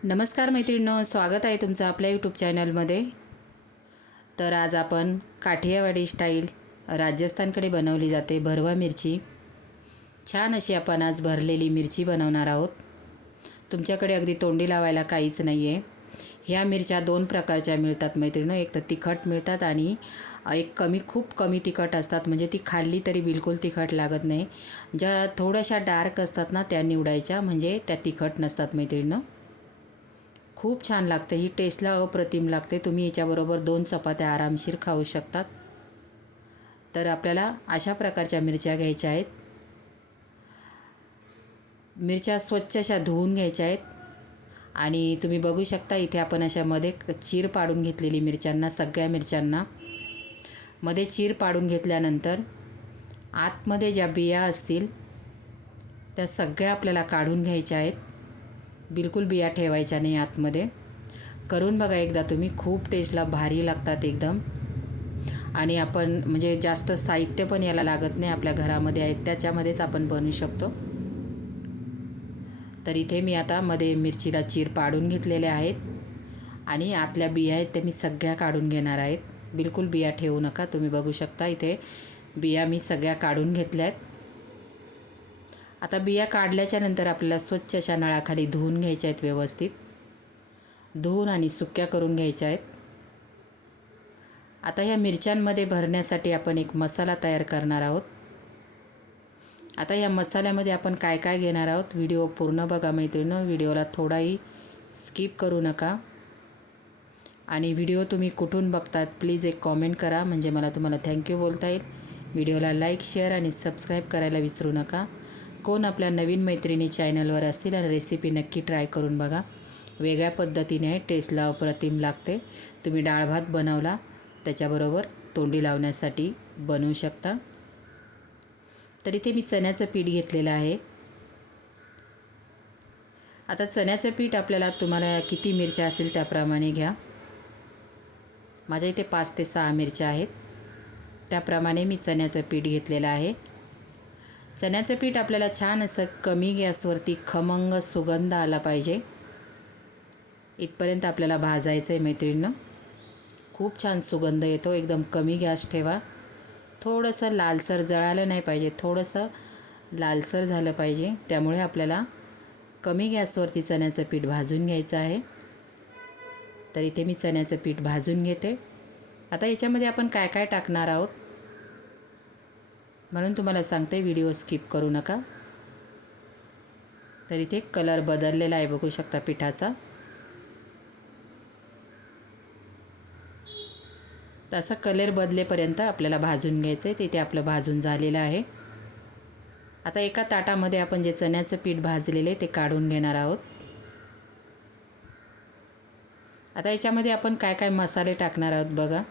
नमस्कार मैत्रिणींनो, स्वागत आहे तुमचं आपल्या यूट्यूब चॅनलमध्ये। तर आज आपण काठियावाडी स्टाईल राजस्थानकडे बनवली जाते भरवा मिरची, छान अशी आपण आज भरलेली मिरची बनवणार आहोत। तुमच्याकडे अगदी तोंडी लावायला काहीच नाही आहे। ह्या मिरच्या दोन प्रकारच्या मिळतात मैत्रिणींनो, एक तर तिखट मिळतात आणि एक खूप कमी तिखट असतात, म्हणजे ती खाल्ली तरी बिलकुल तिखट लागत नाही। ज्या थोड्याशा डार्क असतात ना त्या निवडायच्या, म्हणजे त्या तिखट नसतात मैत्रिणींनो। खूप छान लागते ही, टेस्टला अप्रतिम लागते। तुम्ही याच्याबरोबर 2 चपात्या आरामशीर खाऊ शकतात। तर आपल्याला अशा प्रकारच्या मिरच्या घ्यायच्या आहेत। मिरच्या स्वच्छ अशा धुवून घ्यायच्या आहेत आणि तुम्ही बघू शकता इथे आपण अशा मध्ये चीर पाडून घेतलेली मिरच्यांना, सगळ्या मिरच्यांना मध्ये चीर पाडून घेतल्यानंतर आतमध्ये ज्या बिया असतील त्या सगळ्या आपल्याला काढून घ्यायच्या आहेत। बिलकुल बिया ठेवायच्या नाही आतमध्ये। करून बघा एकदा तुम्ही, खूप टेस्टला भारी लागतात एकदम। आणि आपण म्हणजे जास्त साहित्य पण याला लागत नाही, आपल्या घरामध्ये आहेत त्याच्यामध्येच आपण बनवू शकतो। तर इथे मी आता मध्ये मिरचीला चीर पाडून घेतलेले आहेत आणि आतल्या बिया आहेत ते मी सगळ्या काढून घेणार आहेत। बिलकुल बिया ठेवू नका। तुम्ही बघू शकता इथे बिया मी सगळ्या काढून घेतल्या आहेत। आता बिया काढल्याच्या नंतर आपल्याला स्वच्छ अशा नळाखाली धुवून घ्यायच्या आहेत, व्यवस्थित धुवून आणि सुक्या करून घ्यायच्या आहेत। आता ह्या मिरच्यांमध्ये भरण्यासाठी आपण एक मसाला तयार करणार आहोत। आता या मसाल्यामध्ये आपण काय काय घेणार आहोत, व्हिडिओ पूर्ण बघा मैत्रिणींनो, व्हिडिओला थोडाही स्किप करू नका। आणि व्हिडिओ तुम्ही कुठून बघतात प्लीज एक कॉमेंट करा, म्हणजे मला तुम्हाला थँक्यू बोलता येईल। व्हिडिओला लाईक, शेअर आणि सबस्क्राईब करायला विसरू नका। कोण आपल्या नवीन मैत्रिणी चॅनलवर असतील आणि रेसिपी नक्की ट्राय करून बघा, वेगळ्या पद्धतीने आहे, टेस्टला अप्रतिम लागते। तुम्ही डाळ भात बनवला त्याच्याबरोबर तोंडी लावण्यासाठी बनवू शकता। तर इथे मी चण्याचं पीठ घेतलेलं आहे। आता चण्याचं पीठ आपल्याला तुम्हाला किती मिरच्या असेल त्याप्रमाणे घ्या। माझ्या इथे 5 ते 6 मिरच्या आहेत, त्याप्रमाणे मी चण्याचं पीठ घेतलेलं आहे। चण्याचं पीठ आपल्याला छान असं कमी गॅसवरती खमंग सुगंध आला पाहिजे इथपर्यंत आपल्याला भाजायचं आहे मैत्रिणींनो। खूप छान सुगंध येतो, एकदम कमी गॅस ठेवा। थोडंसं लालसर जळालं नाही पाहिजे, थोडंसं लालसर झालं पाहिजे, त्यामुळे आपल्याला कमी गॅसवरती चण्याचं पीठ भाजून घ्यायचं आहे। तर इथे मी चण्याचं पीठ भाजून घेते। आता याच्यामध्ये आपण काय काय टाकणार आहोत म्हणून तुम्हाला सांगते, व्हिडिओ स्किप करू नका। तर इथे कलर बदललेला आहे, बघू शकता पिठाचा। तसा कलर बदलेपर्यंत आपल्याला भाजून घ्यायचं आहे। तिथे आपलं भाजून झालेलं आहे। आता एका ताटामध्ये आपण जे चण्याचं पीठ भाजलेले ते काढून घेणार आहोत। आता याच्यामध्ये आपण काय काय मसाले टाकणार आहोत बघा।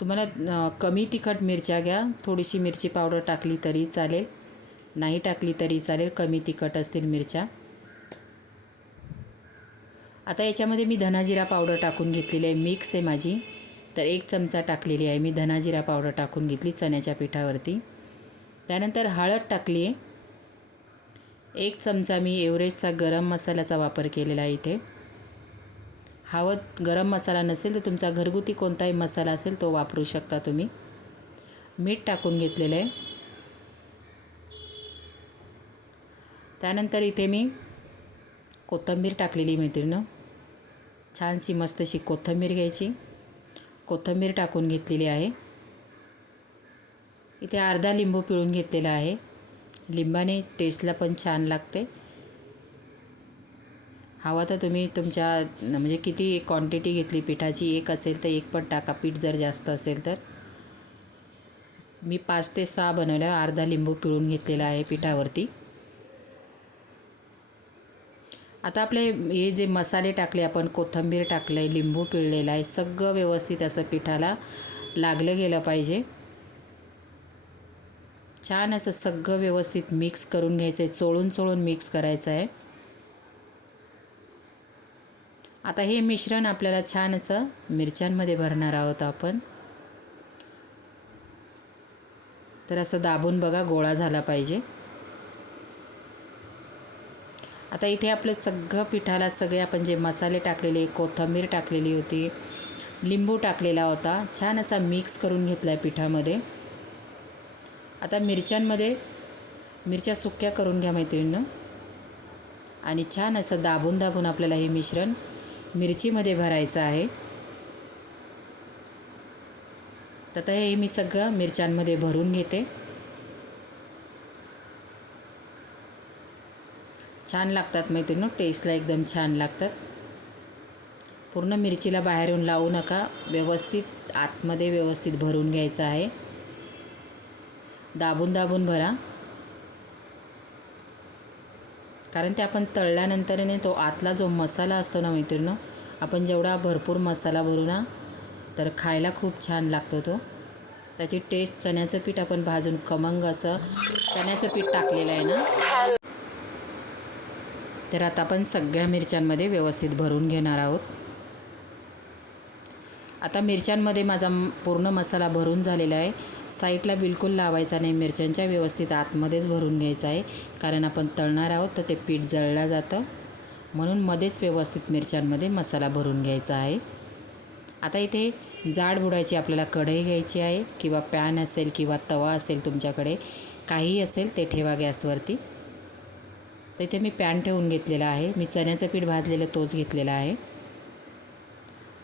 तुम्हाला कमी तिखट मिरच्या घ्या, थोडीशी मिरची पावडर टाकली तरी चालेल, नाही टाकली तरी चालेल, कमी तिखट असतील मिरच्या। आता याच्यामध्ये मी धनाजिरा पावडर टाकून घेतलेली आहे, मिक्स आहे माझी, तर 1 चमचा टाकलेली आहे मी धनाजिरा पावडर टाकून घेतली चण्याच्या पिठावरती। त्यानंतर हळद टाकली आहे, 1 चमचा मी एव्हरेस्टचा गरम मसाल्याचा वापर केलेला आहे इथे। गरम मसाला नसेल तर तुमचा घरगुती कोणताही मसाला असेल तो वापरू शकता तुम्ही। मीठ टाकून घेतलेलं आहे। त्यानंतर इथे मी कोथिंबीर टाकलेली मैत्रिणींनो, छानशी मस्तशी कोथिंबीर घ्यायची, कोथिंबीर टाकून घेतलेली आहे। इथे अर्धा लिंबू पिळून घेतलेला आहे, लिंबाने टेस्टला पण छान लागते। हवा तर तुम्ही तुमच्या म्हणजे किती क्वांटिटी घेतली पिठाची, 1 असेल तर 1 पण टाका, पीठ जर जास्त असेल तर। मी 5 ते 6 बनवल्या, अर्धा लिंबू पिळून घेतलेला आहे पिठावरती। आता आपले हे जे मसाले टाकले आपण, कोथिंबीर टाकलं आहे, लिंबू पिळलेला आहे, सगळं व्यवस्थित असं पिठाला लागलं गेलं पाहिजे। छान असं सगळं व्यवस्थित मिक्स करून घ्यायचं आहे, चोळून चोळून मिक्स करायचं आहे। आता हे मिश्रण आपल्याला छान असं मिरच्यांमध्ये भरणार आहोत आपण। तर असं दाबून बघा, गोळा झाला पाहिजे। आता इथे आपलं सगळं पिठाला सगळे आपण जे मसाले टाकलेले, कोथिंबीर टाकलेली होती, लिंबू टाकलेला होता, छान असा मिक्स करून घेतला आहे पिठामध्ये. आता मिरच्या सुक्या करून घ्या मैत्रिणींनो. आणि छान असं दाबून दाबून आपल्याला हे मिश्रण मिरचीमध्ये भरायचं आहे. तर आता हे मी सगळं मिरच्यांमध्ये भरून घेते. छान लागतात मैत्रिणींनो, टेस्टला एकदम छान लागतात. पूर्ण मिरचीला बाहेरून लावू नका, व्यवस्थित आतमध्ये व्यवस्थित भरून घ्यायचं आहे. दाबून दाबून भरा, कारण ते आपण तळल्यानंतरने तो आतला जो मसाला असतो ना मैत्रिणींनो, आपण जेवढा भरपूर मसाला भरू ना तर खायला खूप छान लागतो तो. त्याची टेस्ट, चण्याचं पीठ आपण भाजून खमंग असं चण्याचं पीठ टाकलेलं आहे ना. तर आता आपण सगळ्या मिरच्यांमध्ये व्यवस्थित भरून घेणार आहोत. आता मिरच्यांमध्ये माझा पूर्ण मसाला भरून झालेला आहे. साईडला बिलकुल लावायचा नाही, मिरच्यांच्या व्यवस्थित आतमध्येच भरून घ्यायचा आहे, कारण आपण तळणार आहोत तर ते पीठ जळलं जातं, म्हणून मध्येच व्यवस्थित मिरच्यांमध्ये मसाला भरून घ्यायचा आहे. आता इथे जाड बुडायची आपल्याला कढई घ्यायची आहे, किंवा पॅन असेल किंवा तवा असेल तुमच्याकडे, काहीही असेल ते ठेवा गॅसवरती. तर इथे मी पॅन ठेवून घेतलेला आहे. मी चण्याचं पीठ भाजलेलं तोच घेतलेला आहे.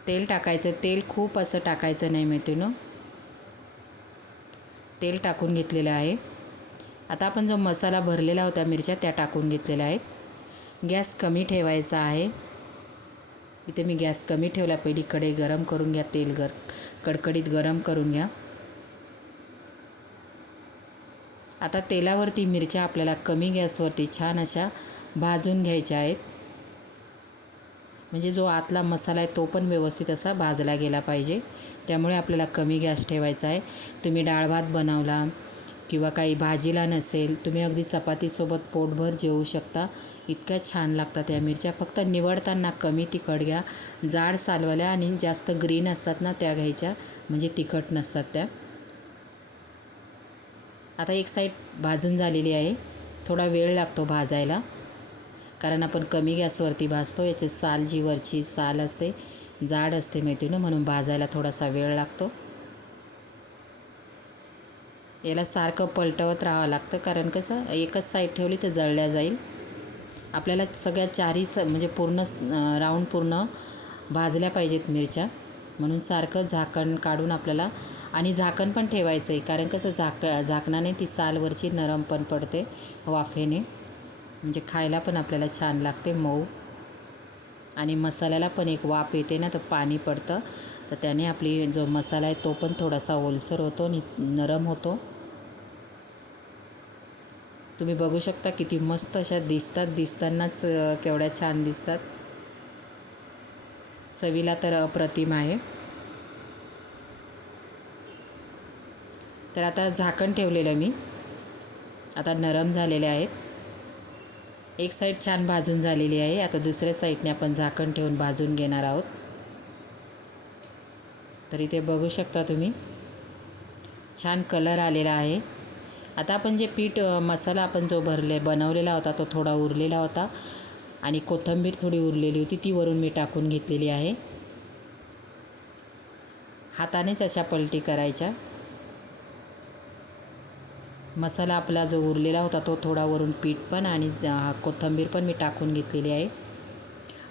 तेल टाकायचं. तेल खूप असं टाकायचं नाही मैत्रिणींनो, तेल टाकून घेतलेलं आहे. आता आपण जो मसाला भरलेला होता मिरच्या त्या टाकून घेतलेल्या आहेत. गॅस कमी ठेवायचा आहे. इथे मी गॅस कमी ठेवला. पहिली कढई गरम करून घ्या, तेल कडकडीत गरम करून घ्या. आता तेलावरती मिरच्या आपल्याला कमी गॅसवरती छान अशा भाजून घ्यायच्या आहेत, म्हणजे जो आतला मसाला आहे तो पण व्यवस्थित असा भाजला गेला पाहिजे. त्यामुळे आपल्याला कमी गॅस ठेवायचा आहे. तुम्ही डाळ भात बनवला किंवा काही भाजीला नसेल, तुम्ही अगदी चपातीसोबत पोटभर जेवू शकता. इतक्या छान लागतात या मिरच्या. फक्त निवडताना कमी तिखट घ्या. जाड सालवाल्या आणि जास्त ग्रीन असतात ना त्या घ्यायच्या, म्हणजे तिखट नसतात त्या. आता एक साईड भाजून झालेली आहे. थोडा वेळ लागतो भाजायला, कारण आपण कमी गॅसवरती भाजतो. याची साल, जी वरची साल असते जाड असते मैत्रिणी, म्हणून भाजायला थोडासा वेळ लागतो. याला सारखं पलटवत राहावं लागतं, कारण कसं एकच साईड ठेवली तर जळल्या जाईल. आपल्याला सगळ्या चारही म्हणजे पूर्ण राऊंड पूर्ण भाजल्या पाहिजेत मिरच्या, म्हणून सारखं झाकण काढून आपल्याला, आणि झाकण पण ठेवायचं आहे, कारण कसं झाकणाने ती सालवरची नरम पण पडते वाफेने, म्हणजे खायला पण आपल्याला छान लागते मऊ. आणि मसाल्याला पण एक वाफ येते ना, तर पाणी पडतं, तर त्याने आपली जो मसाला आहे तो पण थोडासा ओलसर होतो आणि नरम होतो. तुम्ही बघू शकता किती मस्त अशा दिसतात. दिसतानाच केवढ्या छान दिसतात. चवीला तर अप्रतिम आहे. तर आता झाकण ठेवलेलं मी, आता नरम झालेले आहेत. एक साईड छान भाजून झालेली आहे. आता दुसऱ्या साईडने आपण झाकण ठेवून भाजून घेणार आहोत. तर इथे बघू शकता तुम्ही छान कलर आलेला आहे. आता आपण जे पीठ मसाला आपण जो बनवलेला होता तो थोडा उरलेला होता, आणि कोथिंबीर थोडी उरलेली होती, ती वरून मी टाकून घेतलेली आहे. हातानेच अशा पलटी करायच्या. मसाला आपला जो उरलेला होता तो थोडा वरून पीठ पण आणि कोथिंबीर पण मी टाकून घेतलेली आहे.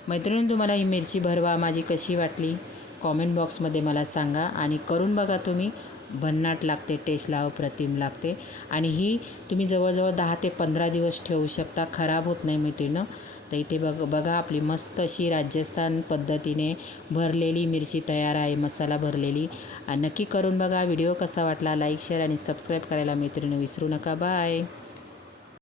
मैत्रिणी, तुम्हाला ही मिरची भरवा माझी कशी वाटली कॉमेंट बॉक्समध्ये मला सांगा, आणि करून बघा तुम्ही. भन्नाट लागते, टेस्टला अप्रतिम लागते. आणि ही तुम्ही जवळजवळ 10 ते 15 दिवस ठेवू शकता, खराब होत नाही मैत्रिणीनं. तर इथे बघा आपली मस्त अशी राजस्थान पद्धतीने भरलेली मिरची तयार आहे, मसाला भरलेली. नक्की करून बघा. व्हिडिओ कसा वाटला लाईक, शेअर आणि सबस्क्राईब करायला मैत्रिणी विसरू नका. बाय.